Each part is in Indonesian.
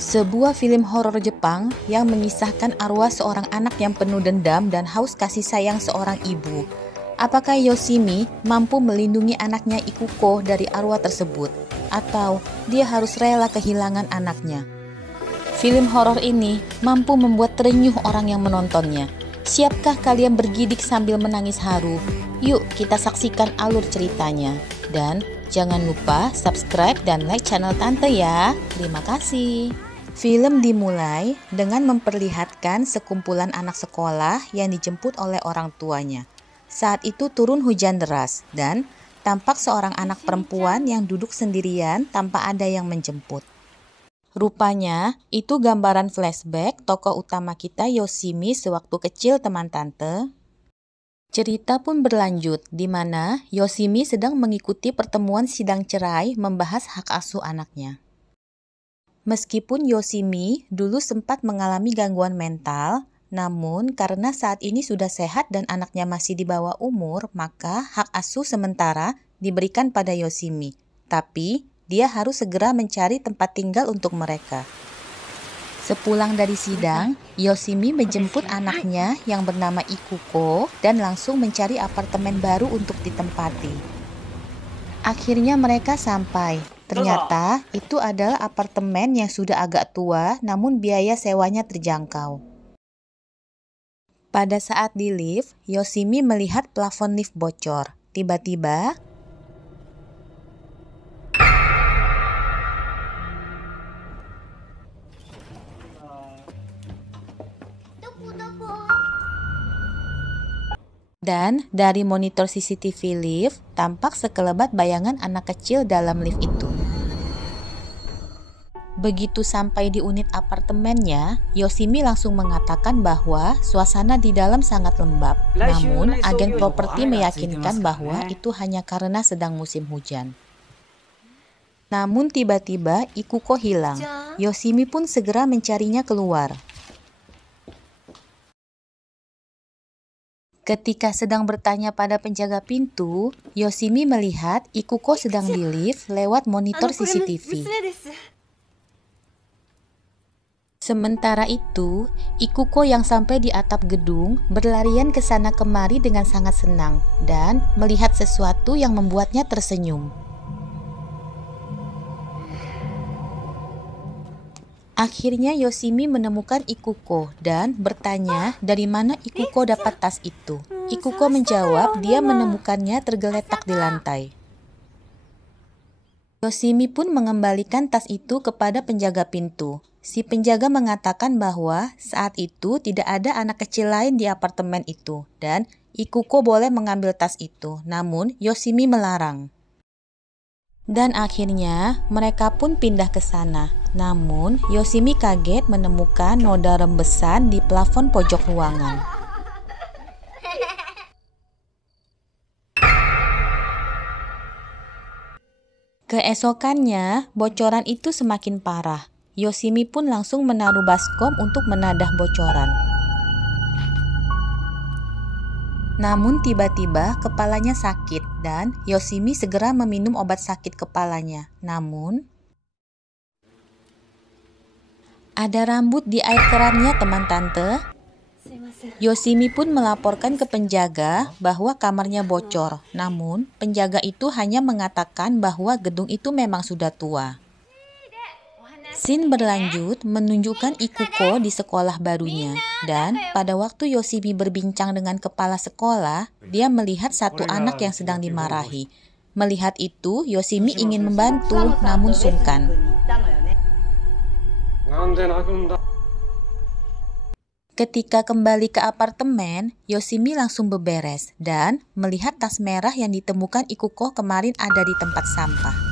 Sebuah film horor Jepang yang mengisahkan arwah seorang anak yang penuh dendam dan haus kasih sayang seorang ibu. Apakah Yoshimi mampu melindungi anaknya Ikuko dari arwah tersebut? Atau dia harus rela kehilangan anaknya? Film horor ini mampu membuat terenyuh orang yang menontonnya. Siapkah kalian bergidik sambil menangis haru? Yuk kita saksikan alur ceritanya. Dan jangan lupa subscribe dan like channel Tante ya. Terima kasih. Film dimulai dengan memperlihatkan sekumpulan anak sekolah yang dijemput oleh orang tuanya. Saat itu turun hujan deras dan tampak seorang anak perempuan yang duduk sendirian tanpa ada yang menjemput. Rupanya itu gambaran flashback tokoh utama kita Yoshimi sewaktu kecil, teman tante. Cerita pun berlanjut di mana Yoshimi sedang mengikuti pertemuan sidang cerai membahas hak asuh anaknya. Meskipun Yoshimi dulu sempat mengalami gangguan mental, namun karena saat ini sudah sehat dan anaknya masih di bawah umur, maka hak asuh sementara diberikan pada Yoshimi. Tapi dia harus segera mencari tempat tinggal untuk mereka. Sepulang dari sidang, Yoshimi menjemput anaknya yang bernama Ikuko dan langsung mencari apartemen baru untuk ditempati. Akhirnya mereka sampai. Ternyata itu adalah apartemen yang sudah agak tua, namun biaya sewanya terjangkau. Pada saat di lift, Yoshimi melihat plafon lift bocor. Tiba-tiba, dan dari monitor CCTV lift, tampak sekelebat bayangan anak kecil dalam lift itu. Begitu sampai di unit apartemennya, Yoshimi langsung mengatakan bahwa suasana di dalam sangat lembab. Namun, agen properti meyakinkan bahwa itu hanya karena sedang musim hujan. Namun tiba-tiba Ikuko hilang. Yoshimi pun segera mencarinya keluar. Ketika sedang bertanya pada penjaga pintu, Yoshimi melihat Ikuko sedang di lift lewat monitor CCTV. Sementara itu, Ikuko yang sampai di atap gedung berlarian ke sana kemari dengan sangat senang dan melihat sesuatu yang membuatnya tersenyum. Akhirnya Yoshimi menemukan Ikuko dan bertanya dari mana Ikuko dapat tas itu. Ikuko menjawab dia menemukannya tergeletak di lantai. Yoshimi pun mengembalikan tas itu kepada penjaga pintu. Si penjaga mengatakan bahwa saat itu tidak ada anak kecil lain di apartemen itu dan Ikuko boleh mengambil tas itu, namun Yoshimi melarang. Dan akhirnya mereka pun pindah ke sana. Namun Yoshimi kaget menemukan noda rembesan di plafon pojok ruangan. Keesokannya, bocoran itu semakin parah. Yoshimi pun langsung menaruh baskom untuk menadah bocoran. Namun tiba-tiba kepalanya sakit dan Yoshimi segera meminum obat sakit kepalanya. Namun, ada rambut di air kerannya, teman tante. Yoshimi pun melaporkan ke penjaga bahwa kamarnya bocor. Namun, penjaga itu hanya mengatakan bahwa gedung itu memang sudah tua. Scene berlanjut menunjukkan Ikuko di sekolah barunya. Dan pada waktu Yoshimi berbincang dengan kepala sekolah, dia melihat satu anak yang sedang dimarahi. Melihat itu, Yoshimi ingin membantu, namun sungkan. Ketika kembali ke apartemen, Yoshimi langsung beberes dan melihat tas merah yang ditemukan Ikuko kemarin ada di tempat sampah.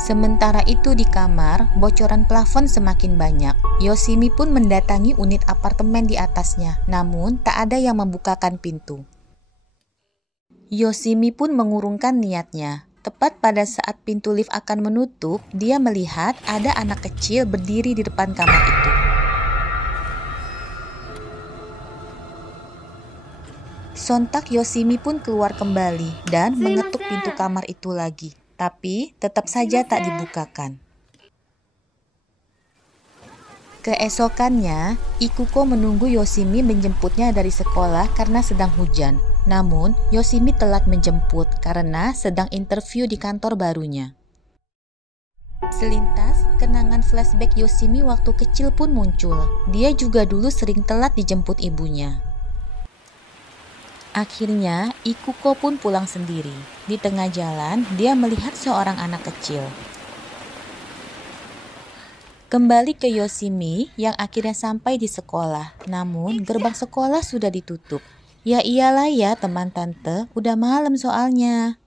Sementara itu di kamar, bocoran plafon semakin banyak. Yoshimi pun mendatangi unit apartemen di atasnya, namun tak ada yang membukakan pintu. Yoshimi pun mengurungkan niatnya. Tepat pada saat pintu lift akan menutup, dia melihat ada anak kecil berdiri di depan kamar itu. Sontak Yoshimi pun keluar kembali dan mengetuk pintu kamar itu lagi, tapi tetap saja tak dibukakan. Keesokannya, Ikuko menunggu Yoshimi menjemputnya dari sekolah karena sedang hujan. Namun, Yoshimi telat menjemput karena sedang interview di kantor barunya. Selintas, kenangan flashback Yoshimi waktu kecil pun muncul. Dia juga dulu sering telat dijemput ibunya. Akhirnya, Ikuko pun pulang sendiri. Di tengah jalan, dia melihat seorang anak kecil. Kembali ke Yoshimi yang akhirnya sampai di sekolah. Namun, gerbang sekolah sudah ditutup. Ya iyalah ya teman tante, udah malam soalnya.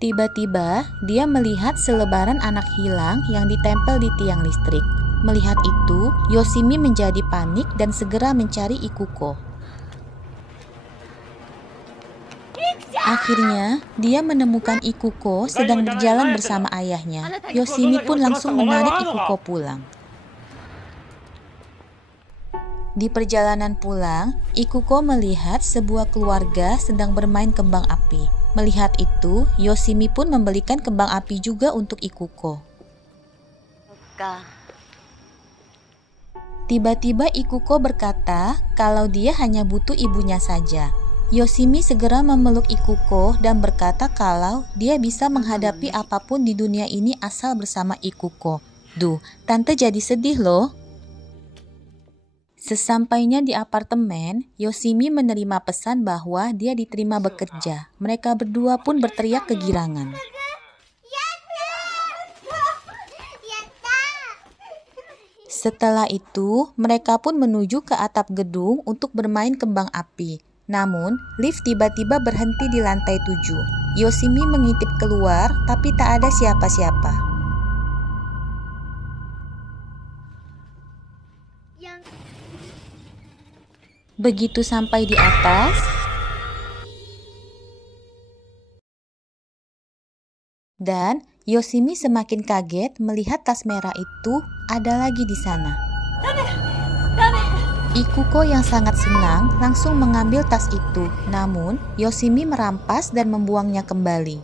Tiba-tiba, dia melihat selebaran anak hilang yang ditempel di tiang listrik. Melihat itu, Yoshimi menjadi panik dan segera mencari Ikuko. Akhirnya, dia menemukan Ikuko sedang berjalan bersama ayahnya. Yoshimi pun langsung menarik Ikuko pulang. Di perjalanan pulang, Ikuko melihat sebuah keluarga sedang bermain kembang api. Melihat itu, Yoshimi pun membelikan kembang api juga untuk Ikuko. Tiba-tiba Ikuko berkata kalau dia hanya butuh ibunya saja. Yoshimi segera memeluk Ikuko dan berkata kalau dia bisa menghadapi apapun di dunia ini asal bersama Ikuko. Duh, tante jadi sedih loh. Sesampainya di apartemen, Yoshimi menerima pesan bahwa dia diterima bekerja. Mereka berdua pun berteriak kegirangan. Setelah itu, mereka pun menuju ke atap gedung untuk bermain kembang api. Namun, lift tiba-tiba berhenti di lantai 7. Yoshimi mengintip keluar, tapi tak ada siapa-siapa. Begitu sampai di atas, dan Yoshimi semakin kaget melihat tas merah itu ada lagi di sana. Ikuko yang sangat senang langsung mengambil tas itu, namun Yoshimi merampas dan membuangnya kembali.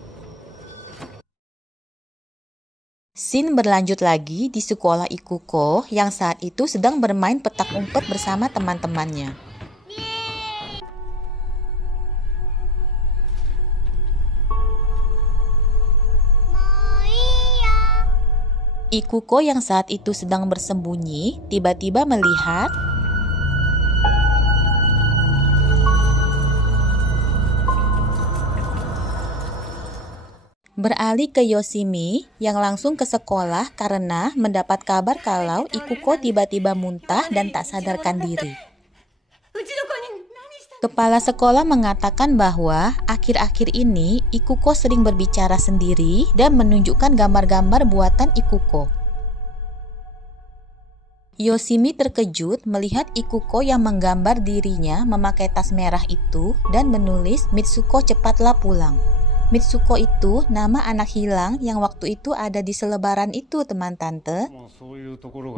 Scene berlanjut lagi di sekolah Ikuko yang saat itu sedang bermain petak umpet bersama teman-temannya. Ikuko yang saat itu sedang bersembunyi tiba-tiba melihat beralih ke Yoshimi yang langsung ke sekolah karena mendapat kabar kalau Ikuko tiba-tiba muntah dan tak sadarkan diri. Kepala sekolah mengatakan bahwa akhir-akhir ini Ikuko sering berbicara sendiri dan menunjukkan gambar-gambar buatan Ikuko. Yoshimi terkejut melihat Ikuko yang menggambar dirinya memakai tas merah itu dan menulis "Mitsuko cepatlah pulang". Mitsuko itu nama anak hilang yang waktu itu ada di selebaran itu, teman tante.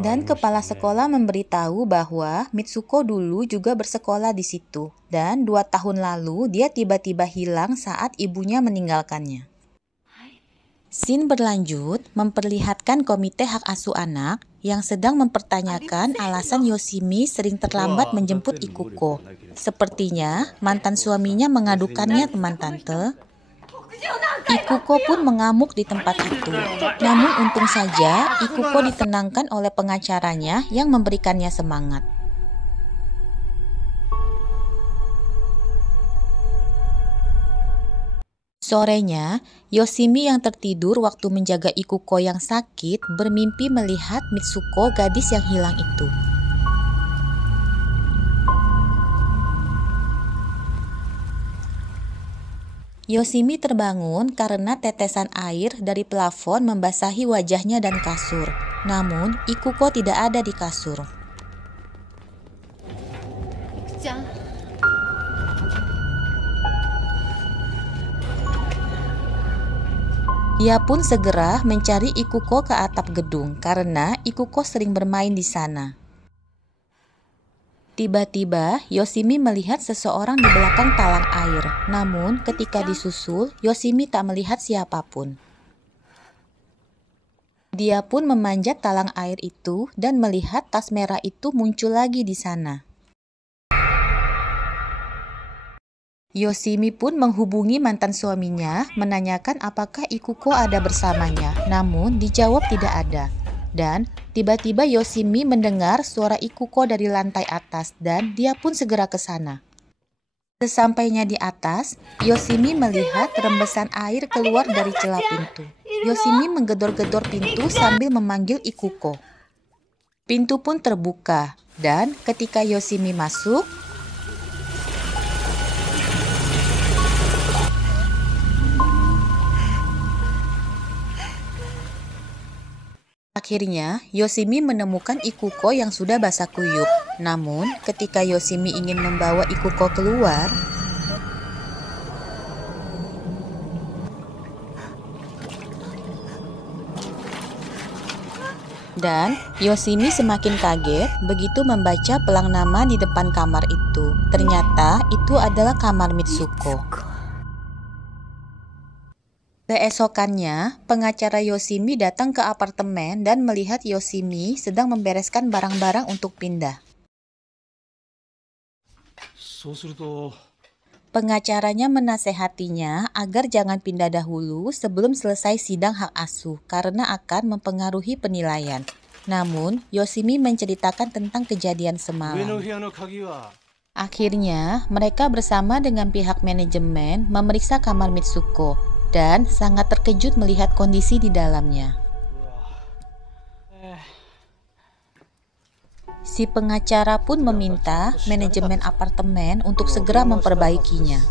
Dan kepala sekolah memberitahu bahwa Mitsuko dulu juga bersekolah di situ. Dan 2 tahun lalu dia tiba-tiba hilang saat ibunya meninggalkannya. Scene berlanjut memperlihatkan komite hak asuh anak yang sedang mempertanyakan alasan Yoshimi sering terlambat menjemput Ikuko. Sepertinya mantan suaminya mengadukannya, teman tante. Ikuko pun mengamuk di tempat itu. Namun untung saja Ikuko ditenangkan oleh pengacaranya yang memberikannya semangat. Sorenya, Yoshimi yang tertidur waktu menjaga Ikuko yang sakit bermimpi melihat Mitsuko, gadis yang hilang itu. Yoshimi terbangun karena tetesan air dari plafon membasahi wajahnya dan kasur. Namun, Ikuko tidak ada di kasur. Ia pun segera mencari Ikuko ke atap gedung karena Ikuko sering bermain di sana. Tiba-tiba, Yoshimi melihat seseorang di belakang talang air. Namun, ketika disusul, Yoshimi tak melihat siapapun. Dia pun memanjat talang air itu dan melihat tas merah itu muncul lagi di sana. Yoshimi pun menghubungi mantan suaminya, menanyakan apakah Ikuko ada bersamanya. Namun, dijawab tidak ada. Dan tiba-tiba Yoshimi mendengar suara Ikuko dari lantai atas dan dia pun segera ke sana. Sesampainya di atas, Yoshimi melihat rembesan air keluar dari celah pintu. Yoshimi menggedor-gedor pintu sambil memanggil Ikuko. Pintu pun terbuka dan ketika Yoshimi masuk, akhirnya, Yoshimi menemukan Ikuko yang sudah basah kuyup. Namun, ketika Yoshimi ingin membawa Ikuko keluar, dan Yoshimi semakin kaget begitu membaca pelang nama di depan kamar itu. Ternyata itu adalah kamar Mitsuko. Keesokannya, pengacara Yoshimi datang ke apartemen dan melihat Yoshimi sedang membereskan barang-barang untuk pindah. Pengacaranya menasehatinya agar jangan pindah dahulu sebelum selesai sidang hak asuh karena akan mempengaruhi penilaian. Namun, Yoshimi menceritakan tentang kejadian semalam. Akhirnya, mereka bersama dengan pihak manajemen memeriksa kamar Mitsuko dan sangat terkejut melihat kondisi di dalamnya. Si pengacara pun meminta manajemen apartemen untuk segera memperbaikinya.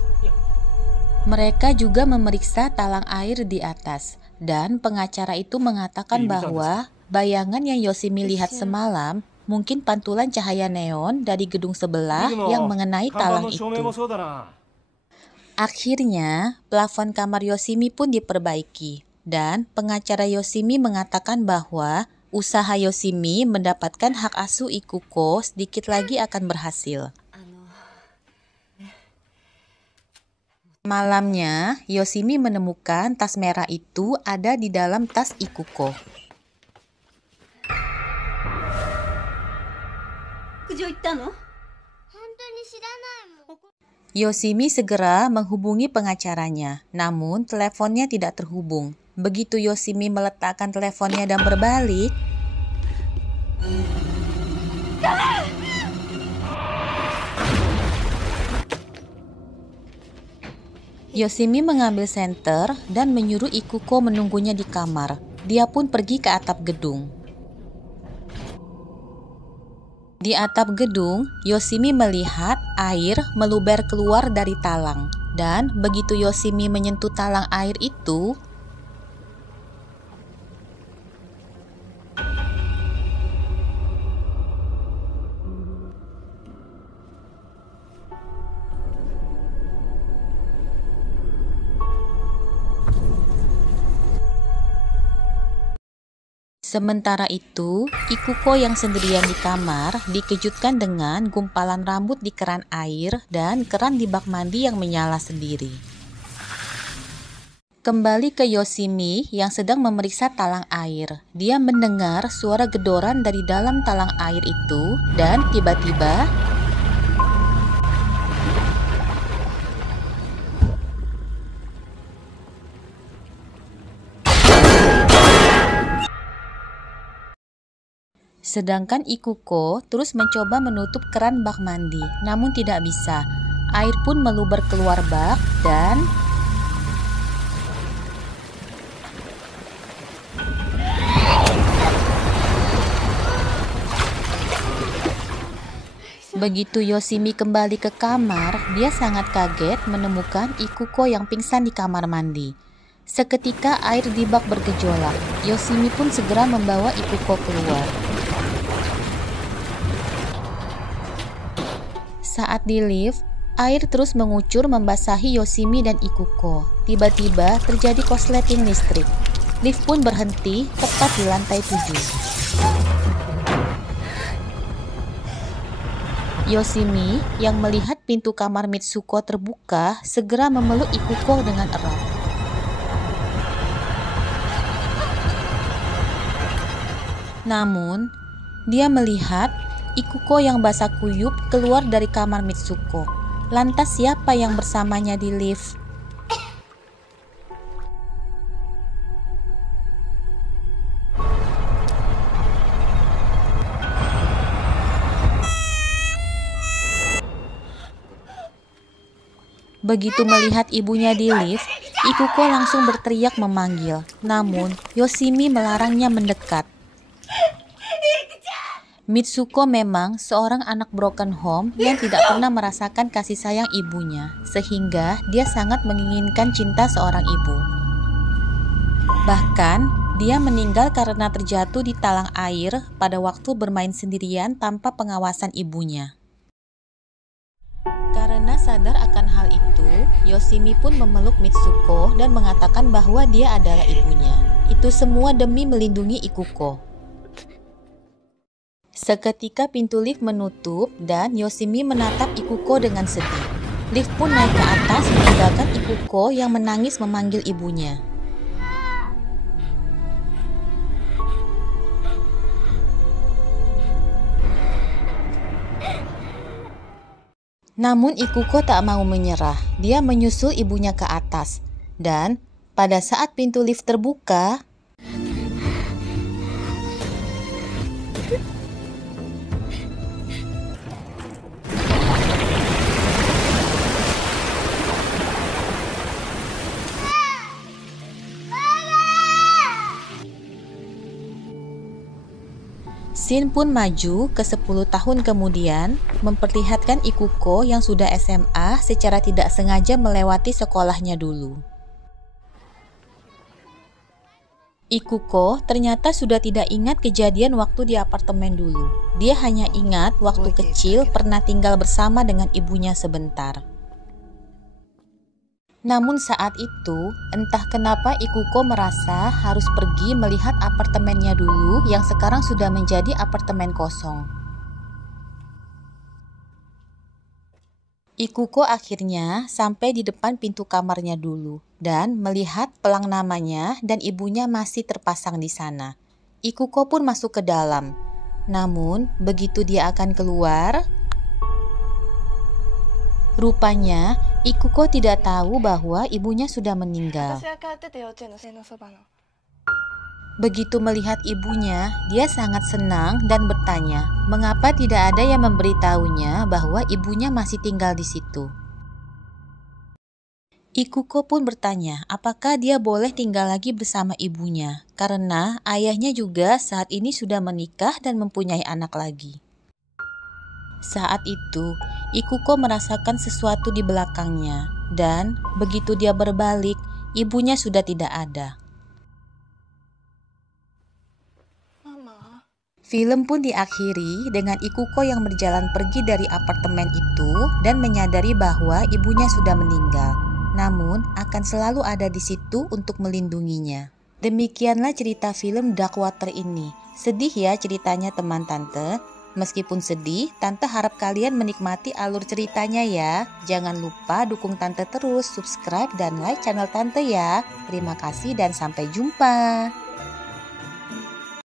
Mereka juga memeriksa talang air di atas, dan pengacara itu mengatakan bahwa bayangan yang Yoshimi lihat semalam mungkin pantulan cahaya neon dari gedung sebelah yang mengenai talang itu. Akhirnya, plafon kamar Yoshimi pun diperbaiki, dan pengacara Yoshimi mengatakan bahwa usaha Yoshimi mendapatkan hak asuh Ikuko sedikit lagi akan berhasil. Malamnya, Yoshimi menemukan tas merah itu ada di dalam tas Ikuko. Yoshimi segera menghubungi pengacaranya, namun teleponnya tidak terhubung. Begitu Yoshimi meletakkan teleponnya dan berbalik, Yoshimi mengambil senter dan menyuruh Ikuko menunggunya di kamar. Dia pun pergi ke atap gedung. Di atap gedung, Yoshimi melihat air meluber keluar dari talang. Dan begitu Yoshimi menyentuh talang air itu, sementara itu, Ikuko yang sendirian di kamar dikejutkan dengan gumpalan rambut di keran air dan keran di bak mandi yang menyala sendiri. Kembali ke Yoshimi yang sedang memeriksa talang air. Dia mendengar suara gedoran dari dalam talang air itu dan tiba-tiba sedangkan Ikuko terus mencoba menutup keran bak mandi, namun tidak bisa. Air pun meluber keluar bak dan begitu Yoshimi kembali ke kamar, dia sangat kaget menemukan Ikuko yang pingsan di kamar mandi. Seketika air di bak bergejolak. Yoshimi pun segera membawa Ikuko keluar. Saat di lift, air terus mengucur membasahi Yoshimi dan Ikuko. Tiba-tiba terjadi korsleting listrik. Lift pun berhenti tepat di lantai 7. Yoshimi yang melihat pintu kamar Mitsuko terbuka segera memeluk Ikuko dengan erat. Namun, dia melihat Ikuko yang basah kuyup keluar dari kamar Mitsuko. Lantas siapa yang bersamanya di lift? Begitu melihat ibunya di lift, Ikuko langsung berteriak memanggil. Namun, Yoshimi melarangnya mendekat. Mitsuko memang seorang anak broken home yang tidak pernah merasakan kasih sayang ibunya, sehingga dia sangat menginginkan cinta seorang ibu. Bahkan, dia meninggal karena terjatuh di talang air pada waktu bermain sendirian tanpa pengawasan ibunya. Karena sadar akan hal itu, Yoshimi pun memeluk Mitsuko dan mengatakan bahwa dia adalah ibunya. Itu semua demi melindungi Ikuko. Seketika pintu lift menutup dan Yoshimi menatap Ikuko dengan sedih. Lift pun naik ke atas meninggalkan Ikuko yang menangis memanggil ibunya. Namun Ikuko tak mau menyerah. Dia menyusul ibunya ke atas. Dan pada saat pintu lift terbuka, Shin pun maju ke 10 tahun kemudian, memperlihatkan Ikuko yang sudah SMA secara tidak sengaja melewati sekolahnya dulu. Ikuko ternyata sudah tidak ingat kejadian waktu di apartemen dulu. Dia hanya ingat waktu kecil pernah tinggal bersama dengan ibunya sebentar. Namun saat itu, entah kenapa Ikuko merasa harus pergi melihat apartemennya dulu yang sekarang sudah menjadi apartemen kosong. Ikuko akhirnya sampai di depan pintu kamarnya dulu dan melihat pelang namanya dan ibunya masih terpasang di sana. Ikuko pun masuk ke dalam. Namun, begitu dia akan keluar, rupanya, Ikuko tidak tahu bahwa ibunya sudah meninggal. Begitu melihat ibunya, dia sangat senang dan bertanya, mengapa tidak ada yang memberitahunya bahwa ibunya masih tinggal di situ. Ikuko pun bertanya, apakah dia boleh tinggal lagi bersama ibunya, karena ayahnya juga saat ini sudah menikah dan mempunyai anak lagi. Saat itu, Ikuko merasakan sesuatu di belakangnya, dan begitu dia berbalik, ibunya sudah tidak ada. Mama. Film pun diakhiri dengan Ikuko yang berjalan pergi dari apartemen itu dan menyadari bahwa ibunya sudah meninggal, namun akan selalu ada di situ untuk melindunginya. Demikianlah cerita film Dark Water ini. Sedih ya ceritanya teman tante. Meskipun sedih, Tante harap kalian menikmati alur ceritanya ya. Jangan lupa dukung Tante terus, subscribe dan like channel Tante ya. Terima kasih dan sampai jumpa.